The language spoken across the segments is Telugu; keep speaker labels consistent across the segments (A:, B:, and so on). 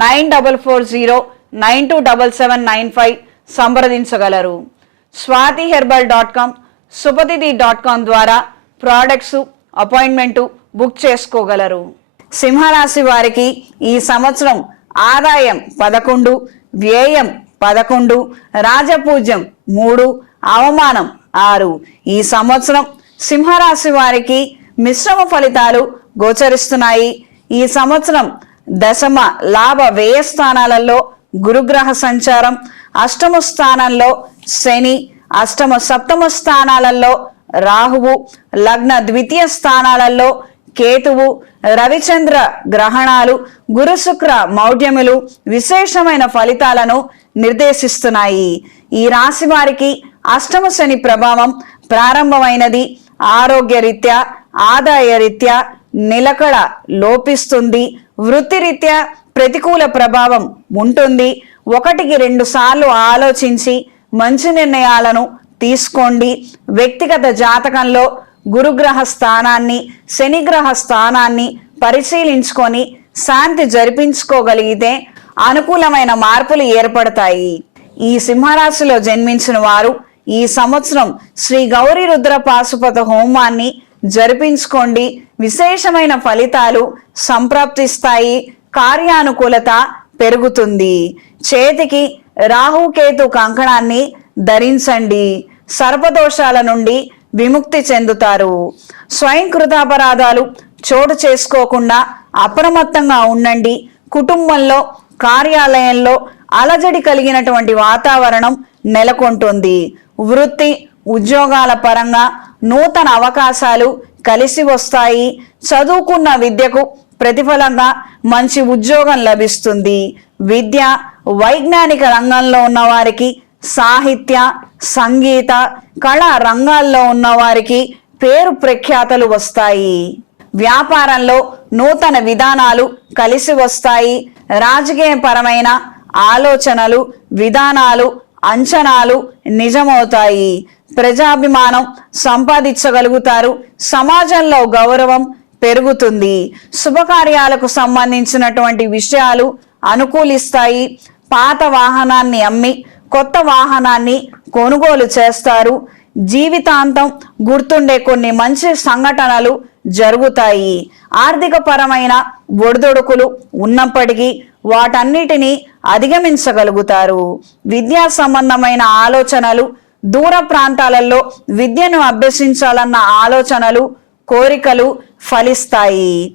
A: nine double four zero nine two double seven nine five సంప్రదించగలరు. స్వాతి హెర్బల్ డాట్ కామ్ సుపతిది డాట్ కామ్ ద్వారా ప్రోడక్ట్స్ అపాయింట్మెంటు బుక్ చేసుకోగలరు. సింహరాశి వారికి ఈ సంవత్సరం ఆదాయం పదకొండు వ్యయం పదకొండు రాజపూజ్యం మూడు అవమానం ఆరు. ఈ సంవత్సరం సింహరాశి వారికి మిశ్రమ ఫలితాలు గోచరిస్తున్నాయి. ఈ సంవత్సరం దశమ లాభ వ్యయ స్థానాలలో గురుగ్రహ సంచారం అష్టమ స్థానంలో శని అష్టమ సప్తమ స్థానాలలో రాహువు లగ్న ద్వితీయ స్థానాలలో కేతువు రవిచంద్ర గ్రహణాలు గురు శుక్ర మౌఢ్యములు విశేషమైన ఫలితాలను నిర్దేశిస్తున్నాయి. ఈ రాశి వారికి అష్టమ శని ప్రభావం ప్రారంభమైనది. ఆరోగ్య రీత్యా ఆదాయ రీత్యా నిలకడ లోపిస్తుంది. వృత్తిరీత్యా ప్రతికూల ప్రభావం ఉంటుంది. ఒకటికి రెండు సార్లు ఆలోచించి మంచి నిర్ణయాలను తీసుకోండి. వ్యక్తిగత జాతకంలో గురుగ్రహ స్థానాన్ని శనిగ్రహ స్థానాన్ని పరిశీలించుకొని శాంతి జరిపించుకోగలిగితే అనుకూలమైన మార్పులు ఏర్పడతాయి. ఈ సింహరాశిలో జన్మించిన వారు ఈ సంవత్సరం శ్రీ గౌరీ రుద్ర పాశుపత హోమాన్ని జరిపించుకోండి. విశేషమైన ఫలితాలు సంప్రాప్తిస్తాయి. కార్యానుకూలత పెరుగుతుంది. చేతికి రాహుకేతు కంకణాన్ని ధరించండి. సర్పదోషాల నుండి విముక్తి చెందుతారు. స్వయంకృతాపరాధాలు చోటు చేసుకోకుండా అప్రమత్తంగా ఉండండి. కుటుంబంలో కార్యాలయంలో అలజడి కలిగినటువంటి వాతావరణం నెలకొంటుంది. వృత్తి ఉద్యోగాల పరంగా నూతన అవకాశాలు కలిసి వస్తాయి. చదువుకున్న విద్యకు ప్రతిఫలంగా మంచి ఉద్యోగం లభిస్తుంది. విద్య వైజ్ఞానిక రంగంలో ఉన్నవారికి సాహిత్య సంగీత కళా రంగాల్లో ఉన్నవారికి పేరు ప్రఖ్యాతలు వస్తాయి. వ్యాపారంలో నూతన విధానాలు కలిసి వస్తాయి. రాజకీయపరమైన ఆలోచనలు విధానాలు అంచనాలు నిజమవుతాయి. ప్రజాభిమానం సంపాదించగలుగుతారు. సమాజంలో గౌరవం పెరుగుతుంది. శుభకార్యాలకు సంబంధించినటువంటి విషయాలు అనుకూలిస్తాయి. పాత వాహనాన్ని అమ్మి కొత్త వాహనాన్ని కొనుగోలు చేస్తారు. జీవితాంతం గుర్తుండే కొన్ని మంచి సంఘటనలు జరుగుతాయి. ఆర్థిక పరమైన ఒడిదొడుకులు ఉన్నప్పటికీ వాటన్నిటినీ అధిగమించగలుగుతారు. విద్యా సంబంధమైన ఆలోచనలు దూర ప్రాంతాలలో విద్యను అభ్యసించాలన్న ఆలోచనలు కోరికలు ఫలిస్తాయి.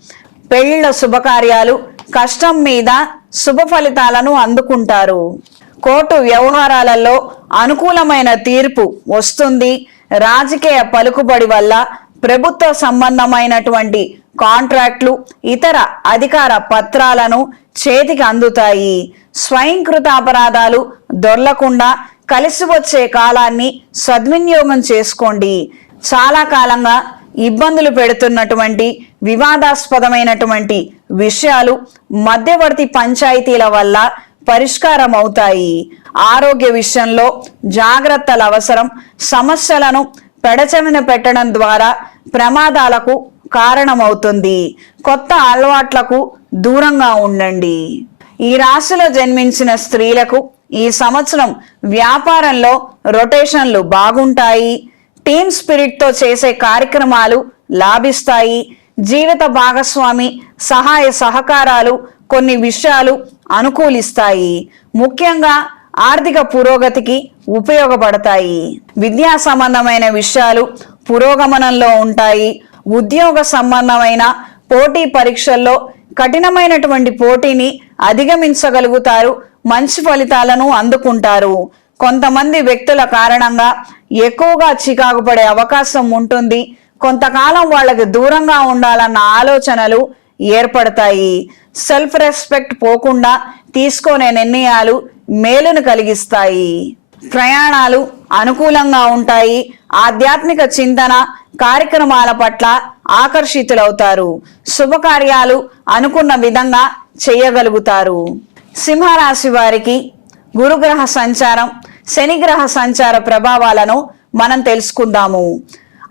A: పెళ్ళిళ్ళ శుభకార్యాలు కష్టం మీద శుభ ఫలితాలను అందుకుంటారు. కోర్టు వ్యవహారాలలో అనుకూలమైన తీర్పు వస్తుంది. రాజకీయ పలుకుబడి వల్ల ప్రభుత్వ సంబంధమైనటువంటి కాంట్రాక్ట్లు ఇతర అధికార పత్రాలను చేతికి అందుతాయి. స్వయంకృత అపరాధాలు దొర్లకుండా కలిసి వచ్చే కాలాన్ని సద్వినియోగం చేసుకోండి. చాలా కాలంగా ఇబ్బందులు పెడుతున్నటువంటి వివాదాస్పదమైనటువంటి విషయాలు మధ్యవర్తి పంచాయతీల వల్ల పరిష్కారం అవుతాయి ఆరోగ్య విషయంలో జాగ్రత్తల అవసరం సమస్యలను పెడచమిన పెట్టడం ద్వారా ప్రమాదాలకు కారణమవుతుంది. కొత్త అలవాట్లకు దూరంగా ఉండండి. ఈ రాశిలో జన్మించిన స్త్రీలకు ఈ సంవత్సరం వ్యాపారంలో రొటేషన్లు బాగుంటాయి. టీమ్ స్పిరిట్తో చేసే కార్యక్రమాలు లాభిస్తాయి. జీవిత భాగస్వామి సహాయ సహకారాలు కొన్ని విషయాలు అనుకూలిస్తాయి. ముఖ్యంగా ఆర్థిక పురోగతికి ఉపయోగపడతాయి. విద్యా సంబంధమైన విషయాలు పురోగమనంలో ఉంటాయి. ఉద్యోగ సంబంధమైన పోటీ పరీక్షల్లో కఠినమైనటువంటి పోటీని అధిగమించగలుగుతారు మంచి ఫలితాలను అందుకుంటారు. కొంతమంది వ్యక్తుల కారణంగా ఎక్కువగా చికాకు పడే అవకాశం ఉంటుంది. కొంతకాలం వాళ్ళకి దూరంగా ఉండాలన్న ఆలోచనలు ఏర్పడతాయి. సెల్ఫ్ రెస్పెక్ట్ పోకుండా తీసుకునే నిర్ణయాలు మేలును కలిగిస్తాయి. ప్రయాణాలు అనుకూలంగా ఉంటాయి. ఆధ్యాత్మిక చింతన కార్యక్రమాల పట్ల ఆకర్షితులవుతారు. శుభకార్యాలు అనుకున్న విధంగా చేయగలుగుతారు. సింహరాశి వారికి గురుగ్రహ సంచారం శనిగ్రహ సంచార ప్రభావాలను మనం తెలుసుకుందాము.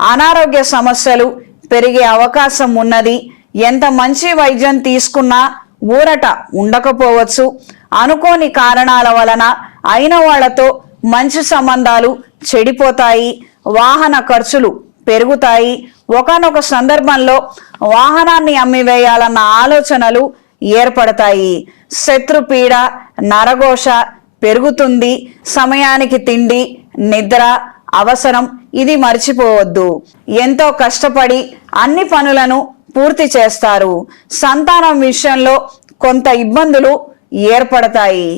A: అనారోగ్య సమస్యలు పెరిగే అవకాశం ఉన్నది. ఎంత మంచి వైద్యం తీసుకున్నా ఊరట ఉండకపోవచ్చు. అనుకోని కారణాల వలన అయిన వాళ్ళతో మంచి సంబంధాలు చెడిపోతాయి. వాహన ఖర్చులు పెరుగుతాయి. ఒకనొక సందర్భంలో వాహనాన్ని అమ్మివేయాలన్న ఆలోచనలు ఏర్పడతాయి. శత్రుపీడ నరఘోష పెరుగుతుంది. సమయానికి తిండి నిద్ర అవసరం ఇది మర్చిపోవద్దు. ఎంతో కష్టపడి అన్ని పనులను పూర్తి చేస్తారు. సంతానం విషయంలో కొంత ఇబ్బందులు ఏర్పడతాయి.